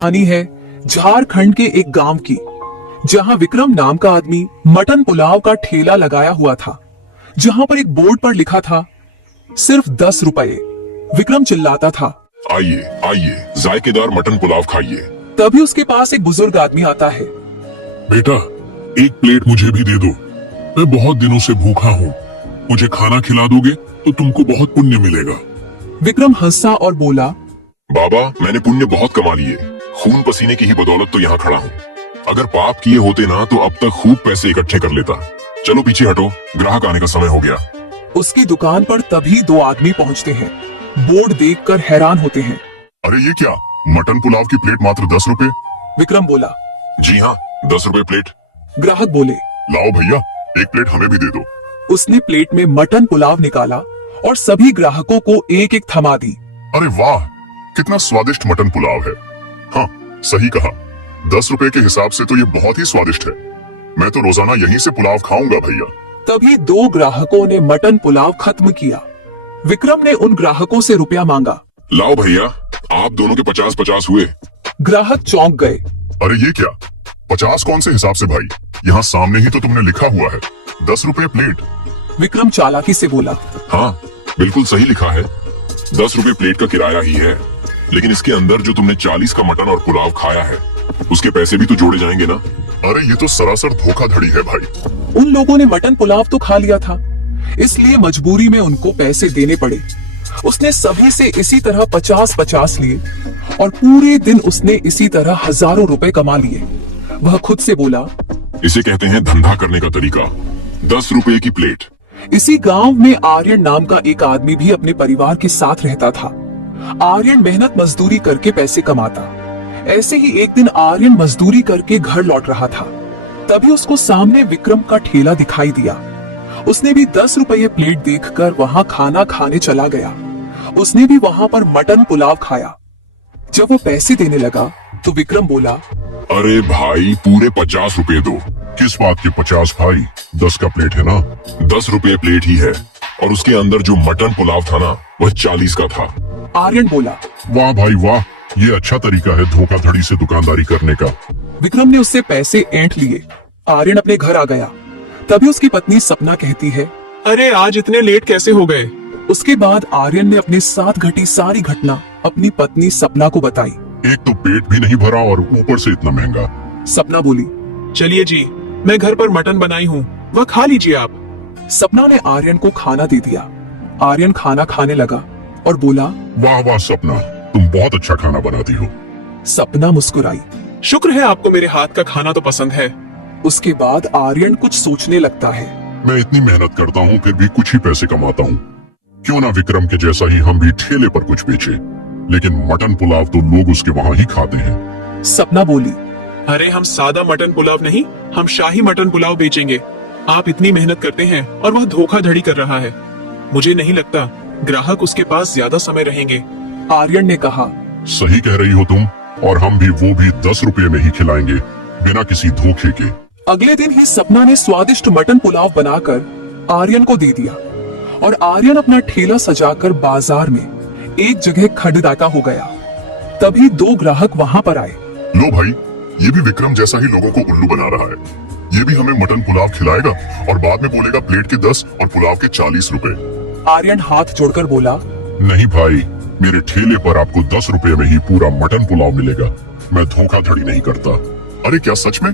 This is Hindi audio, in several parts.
कहानी है झारखंड के एक गांव की, जहां विक्रम नाम का आदमी मटन पुलाव का ठेला लगाया हुआ था। जहां पर एक बोर्ड पर लिखा था सिर्फ 10 रुपए। विक्रम चिल्लाता था, आइए आइए, जायकेदार मटन पुलाव खाइए। तभी उसके पास एक बुजुर्ग आदमी आता है। बेटा, एक प्लेट मुझे भी दे दो। मैं बहुत दिनों से भूखा हूँ। मुझे खाना खिला दोगे तो तुमको बहुत पुण्य मिलेगा। विक्रम हंसा और बोला, बाबा, मैंने पुण्य बहुत कमा लिए। खून पसीने की ही बदौलत तो यहाँ खड़ा हूँ। अगर पाप किए होते ना तो अब तक खूब पैसे इकट्ठे कर लेता। चलो पीछे हटो, ग्राहक आने का समय हो गया। उसकी दुकान पर तभी दो आदमी पहुंचते हैं। बोर्ड देखकर हैरान होते हैं। अरे ये क्या, मटन पुलाव की प्लेट मात्र 10 रुपए? विक्रम बोला, जी हाँ, 10 रुपए प्लेट। ग्राहक बोले, लाओ भैया, एक प्लेट हमें भी दे दो। उसने प्लेट में मटन पुलाव निकाला और सभी ग्राहकों को एक एक थमा दी। अरे वाह, कितना स्वादिष्ट मटन पुलाव है। हाँ, सही कहा, 10 रुपए के हिसाब से तो ये बहुत ही स्वादिष्ट है। मैं तो रोजाना यहीं से पुलाव खाऊंगा भैया। तभी दो ग्राहकों ने मटन पुलाव खत्म किया। विक्रम ने उन ग्राहकों से रुपया मांगा। लाओ भैया, आप दोनों के 50-50 हुए। ग्राहक चौंक गए। अरे ये क्या, 50 कौन से हिसाब से भाई? यहाँ सामने ही तो तुमने लिखा हुआ है 10 रुपए प्लेट। विक्रम चालाकी से बोला, हाँ, बिल्कुल सही लिखा है, 10 रुपए प्लेट का किराया ही है। लेकिन इसके अंदर जो तुमने 40 का मटन और पुलाव खाया है, उसके पैसे भी तो जोड़े जाएंगे ना। अरे ये तो सरासर धोखाधड़ी है भाई। उन लोगों ने मटन पुलाव तो खा लिया था, इसलिए मजबूरी में उनको पैसे देने पड़े। उसने सभी से इसी तरह 50-50 लिए और पूरे दिन उसने इसी तरह हजारों रुपए कमा लिए। वह खुद से बोला, इसे कहते हैं धंधा करने का तरीका। 10 रुपए की प्लेट। इसी गांव में आर्यन नाम का एक आदमी भी अपने परिवार के साथ रहता था। आर्यन मेहनत मजदूरी करके पैसे कमाता। ऐसे ही एक दिन आर्यन मजदूरी करके घर लौट रहा था। तभी उसको सामने विक्रम का ठेला दिखाई दिया। उसने भी 10 रुपये प्लेट देखकर वहां खाना खाने चला गया। उसने भी वहां पर मटन पुलाव खाया। जब वो पैसे देने लगा तो विक्रम बोला, अरे भाई, पूरे 50 रुपए दो। किस बात के 50 भाई? 10 का प्लेट है ना। 10 रुपए प्लेट ही है, और उसके अंदर जो मटन पुलाव था ना, वह 40 का था। आर्यन बोला, वाह भाई वाह, ये अच्छा तरीका है धोखाधड़ी से दुकानदारी करने का। विक्रम ने उससे पैसे ऐंठ लिए। आर्यन अपने घर आ गया। तभी उसकी पत्नी सपना कहती है, अरे आज इतने लेट कैसे हो गए? उसके बाद आर्यन ने अपने साथ घटी सारी घटना अपनी पत्नी सपना को बताई। एक तो पेट भी नहीं भरा और ऊपर से इतना महंगा। सपना बोली, चलिए जी, मैं घर पर मटन बनाई हूँ, वह खा लीजिए आप। सपना ने आर्यन को खाना दे दिया। आर्यन खाना खाने लगा और बोला, वाह वाह सपना, तुम बहुत अच्छा खाना बनाती हो। सपना मुस्कुराई। शुक्र है आपको मेरे हाथ का खाना तो पसंद है। उसके बाद आर्यन कुछ सोचने लगता है। मैं इतनी मेहनत करता हूँ फिर भी कुछ ही पैसे कमाता हूँ। क्यों ना विक्रम के जैसा ही हम भी ठेले पर कुछ बेचे। लेकिन मटन पुलाव तो लोग उसके वहाँ ही खाते हैं। सपना बोली, अरे हम सादा मटन पुलाव नहीं, हम शाही मटन पुलाव बेचेंगे। आप इतनी मेहनत करते हैं और वह धोखाधड़ी कर रहा है। मुझे नहीं लगता ग्राहक उसके पास ज्यादा समय रहेंगे। आर्यन ने कहा, सही कह रही हो तुम, और हम भी वो भी 10 रुपए में ही खिलाएंगे, बिना किसी धोखे के। अगले दिन ही सपना ने स्वादिष्ट मटन पुलाव बनाकर आर्यन को दे दिया और आर्यन अपना ठेला सजाकर बाजार में एक जगह खड़ेदाता हो गया। तभी दो ग्राहक वहां पर आए। लो भाई, ये भी विक्रम जैसा ही लोगों को उल्लू बना रहा है। ये भी हमें मटन पुलाव खिलाएगा और बाद में बोलेगा प्लेट के 10 और पुलाव के 40 रुपए। आर्यन हाथ जोड़कर बोला, नहीं भाई, मेरे ठेले पर आपको 10 रुपए में ही पूरा मटन पुलाव मिलेगा। मैं धोखाधड़ी नहीं करता। अरे क्या सच में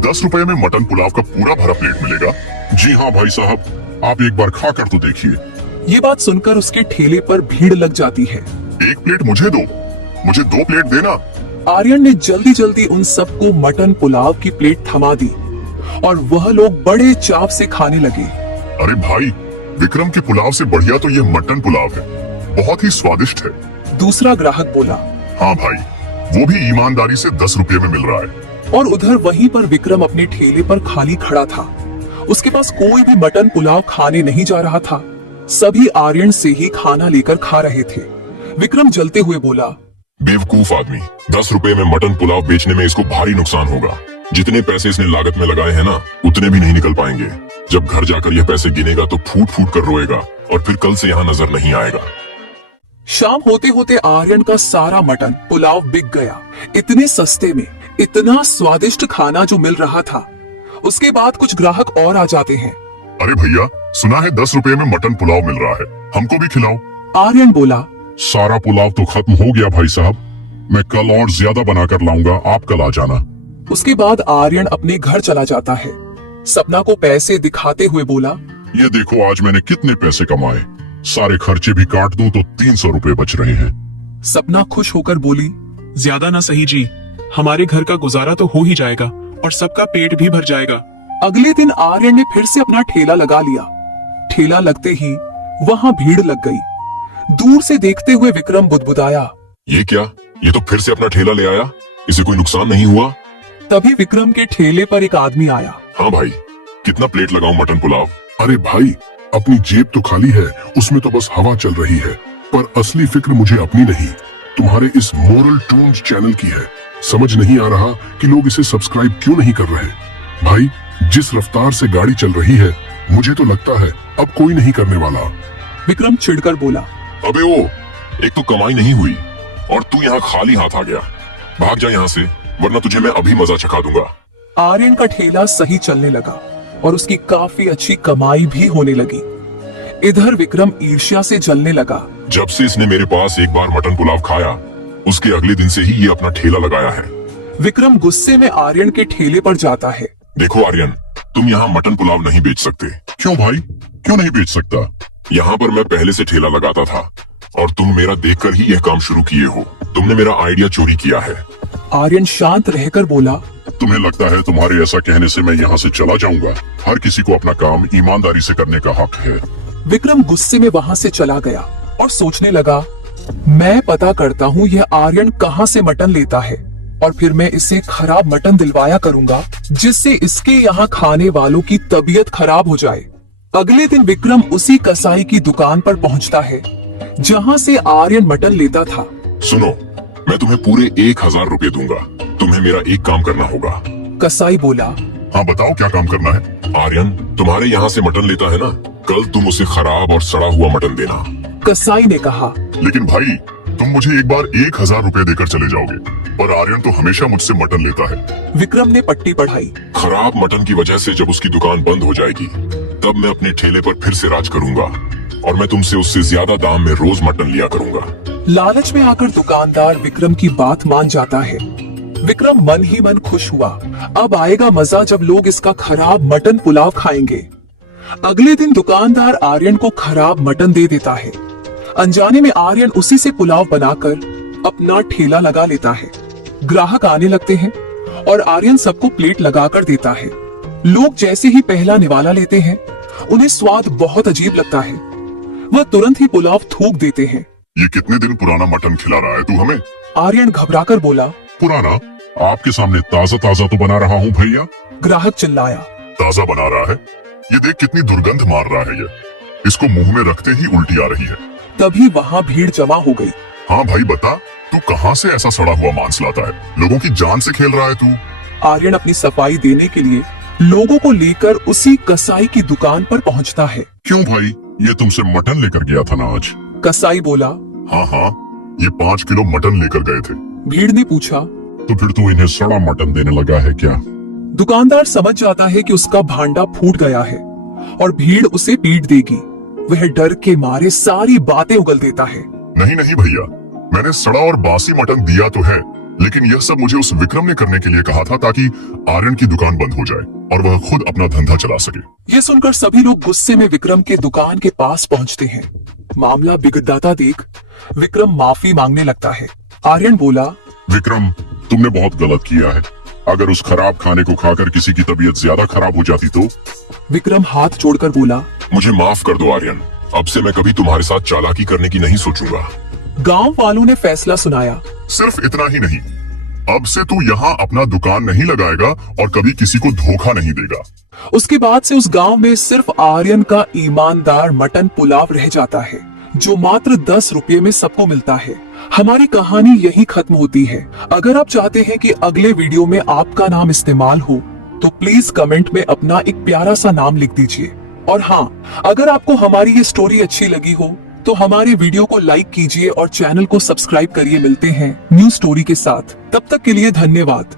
10 रुपए में मटन पुलाव का पूरा भरा प्लेट मिलेगा? जी हाँ भाई साहब, आप एक बार खाकर तो देखिए। ये बात सुनकर उसके ठेले पर भीड़ लग जाती है। एक प्लेट मुझे दो, मुझे 2 प्लेट देना। आर्यन ने जल्दी जल्दी उन सबको मटन पुलाव की प्लेट थमा दी और वह लोग बड़े चाव से खाने लगे। अरे भाई, विक्रम के पुलाव से बढ़िया तो ये मटन पुलाव है, बहुत ही स्वादिष्ट है। दूसरा ग्राहक बोला, हाँ भाई, वो भी ईमानदारी से 10 रुपए में मिल रहा है। और उधर वहीं पर विक्रम अपने ठेले पर खाली खड़ा था। उसके पास कोई भी मटन पुलाव खाने नहीं जा रहा था। सभी आर्यन से ही खाना लेकर खा रहे थे। विक्रम जलते हुए बोला, बेवकूफ आदमी, 10 रुपए में मटन पुलाव बेचने में इसको भारी नुकसान होगा। जितने पैसे इसने लागत में लगाए हैं ना, उतने भी नहीं निकल पाएंगे। जब घर जाकर यह पैसे गिनेगा तो फूट फूट कर रोएगा और फिर कल से यहाँ नजर नहीं आएगा। शाम होते होते आर्यन का सारा मटन पुलाव बिक गया। इतने सस्ते में इतना स्वादिष्ट खाना जो मिल रहा था। उसके बाद कुछ ग्राहक और आ जाते हैं। अरे भैया, सुना है 10 रुपए में मटन पुलाव मिल रहा है, हमको भी खिलाओ। आर्यन बोला, सारा पुलाव तो खत्म हो गया भाई साहब, मैं कल और ज्यादा बनाकर लाऊंगा, आप कल आ जाना। उसके बाद आर्यन अपने घर चला जाता है। सपना को पैसे दिखाते हुए बोला, ये देखो आज मैंने कितने पैसे कमाए, सारे खर्चे भी काट दूं तो 300 रुपए बच रहे हैं। सपना खुश होकर बोली, ज्यादा ना सही जी, हमारे घर का गुजारा तो हो ही जाएगा और सबका पेट भी भर जाएगा। अगले दिन आर्यन ने फिर से अपना ठेला लगा लिया। ठेला लगते ही वहां भीड़ लग गई। दूर से देखते हुए विक्रम बुदबुदाया, ये क्या, ये तो फिर से अपना ठेला ले आया, इसे कोई नुकसान नहीं हुआ? तभी विक्रम के ठेले पर एक आदमी आया। हाँ भाई, कितना प्लेट लगाऊं मटन पुलाव? अरे भाई, अपनी जेब तो खाली है, उसमें तो बस हवा चल रही है, पर असली फिक्र मुझे अपनी नहीं, तुम्हारे इस मोरल टून्स चैनल की है। समझ नहीं आ रहा कि लोग इसे सब्सक्राइब क्यों नहीं कर रहे। भाई, जिस रफ्तार से गाड़ी चल रही है, मुझे तो लगता है अब कोई नहीं करने वाला। विक्रम चिढ़कर बोला, अबे वो, एक तो कमाई नहीं हुई और तू यहाँ खाली हाथ आ गया। भाग जा यहाँ से, वरना तुझे मैं अभी मजा चखा दूंगा। आर्यन का ठेला सही चलने लगा और उसकी काफी अच्छी कमाई भी होने लगी। इधर विक्रम ईर्ष्या से जलने लगा। जब से इसने मेरे पास एक बार मटन पुलाव खाया, उसके अगले दिन से ही ये अपना ठेला लगाया है। विक्रम गुस्से में आर्यन के ठेले पर जाता है। देखो आर्यन, तुम यहाँ मटन पुलाव नहीं बेच सकते। क्यों भाई, क्यों नहीं बेच सकता? यहाँ पर मैं पहले से ठेला लगाता था और तुम मेरा देखकर ही यह काम शुरू किए हो। तुमने मेरा आइडिया चोरी किया है। आर्यन शांत रहकर बोला, तुम्हें लगता है तुम्हारे ऐसा कहने से मैं यहाँ से चला जाऊंगा? हर किसी को अपना काम ईमानदारी से करने का हक है। विक्रम गुस्से में वहां से चला गया और सोचने लगा, मैं पता करता हूँ यह आर्यन कहाँ से मटन लेता है और फिर मैं इसे खराब मटन दिलवाया करूंगा, जिससे इसके यहाँ खाने वालों की तबीयत खराब हो जाए। अगले दिन विक्रम उसी कसाई की दुकान पर पहुंचता है जहां से आर्यन मटन लेता था। सुनो, मैं तुम्हें पूरे 1000 रुपए दूंगा, तुम्हें मेरा एक काम करना होगा। कसाई बोला, हाँ बताओ, क्या काम करना है? आर्यन तुम्हारे यहाँ से मटन लेता है ना, कल तुम उसे खराब और सड़ा हुआ मटन देना। कसाई ने कहा, लेकिन भाई, तुम मुझे एक बार 1000 रुपए देकर चले जाओगे, पर आर्यन तो हमेशा मुझसे मटन लेता है। विक्रम ने पट्टी बढ़ाई। खराब मटन की वजह से जब उसकी दुकान बंद हो जाएगी, तब मैं अपने ठेले पर फिर से राज करूंगा और मैं तुमसे उससे ज्यादा दाम में रोज मटन लिया करूंगा। लालच में आकर दुकानदार विक्रम की बात मान जाता है। विक्रम मन ही मन खुश हुआ। अब आएगा मजा जब लोग इसका खराब मटन पुलाव खाएंगे। अगले दिन दुकानदार आर्यन को खराब मटन दे देता है। अनजाने में आर्यन उसी से पुलाव बनाकर अपना ठेला लगा लेता है। ग्राहक आने लगते हैं और आर्यन सबको प्लेट लगाकर देता है। लोग जैसे ही पहला निवाला लेते हैं, उन्हें स्वाद बहुत अजीब लगता है। वह तुरंत ही पुलाव थूक देते हैं। ये कितने दिन पुराना मटन खिला रहा है तू हमें? आर्यन घबराकर बोला, पुराना? आपके सामने ताजा ताजा तो बना रहा हूँ भैया। ग्राहक चिल्लाया, ताजा बना रहा है? ये देख कितनी दुर्गंध मार रहा है ये, इसको मुंह में रखते ही उल्टी आ रही है। तभी वहाँ भीड़ जमा हो गई। हाँ भाई बता, तू कहाँ से ऐसा सड़ा हुआ मांस लाता है? लोगों की जान से खेल रहा है तू। आर्यन अपनी सफाई देने के लिए लोगों को लेकर उसी कसाई की दुकान पर पहुंचता है। क्यों भाई, ये तुमसे मटन लेकर गया था ना आज? कसाई बोला, हाँ हाँ, ये 5 किलो मटन लेकर गए थे। भीड़ ने पूछा, तो फिर तू इन्हें सड़ा मटन देने लगा है क्या? दुकानदार समझ जाता है कि उसका भांडा फूट गया है और भीड़ उसे पीट देगी। वह डर के मारे सारी बातें उगल देता है। नहीं नहीं भैया, मैंने सड़ा और बासी मटन दिया तो है, लेकिन यह सब मुझे उस विक्रम ने करने के लिए कहा था ताकि आर्यन की दुकान बंद हो जाए और वह खुद अपना धंधा चला सके। यह सुनकर सभी लोग गुस्से में विक्रम के दुकान के पास पहुंचते हैं। मामला बिगड़ता देख विक्रम माफी मांगने लगता है। आर्यन बोला, विक्रम, तुमने बहुत गलत किया है। अगर उस खराब खाने को खाकर किसी की तबीयत ज्यादा खराब हो जाती तो? विक्रम हाथ जोड़कर बोला, मुझे माफ कर दो आर्यन, अब से मैं कभी तुम्हारे साथ चालाकी करने की नहीं सोचूंगा। गांव वालों ने फैसला सुनाया, सिर्फ इतना ही नहीं, अब से तू यहाँ अपना दुकान नहीं लगाएगा और कभी किसी को धोखा नहीं देगा। उसके बाद से उस गांव में सिर्फ आर्यन का ईमानदार मटन पुलाव रह जाता है, जो मात्र 10 रुपये में सबको मिलता है। हमारी कहानी यही खत्म होती है। अगर आप चाहते हैं कि अगले वीडियो में आपका नाम इस्तेमाल हो, तो प्लीज कमेंट में अपना एक प्यारा सा नाम लिख दीजिए। और हाँ, अगर आपको हमारी ये स्टोरी अच्छी लगी हो तो हमारे वीडियो को लाइक कीजिए और चैनल को सब्सक्राइब करिए। मिलते हैं न्यू स्टोरी के साथ, तब तक के लिए धन्यवाद।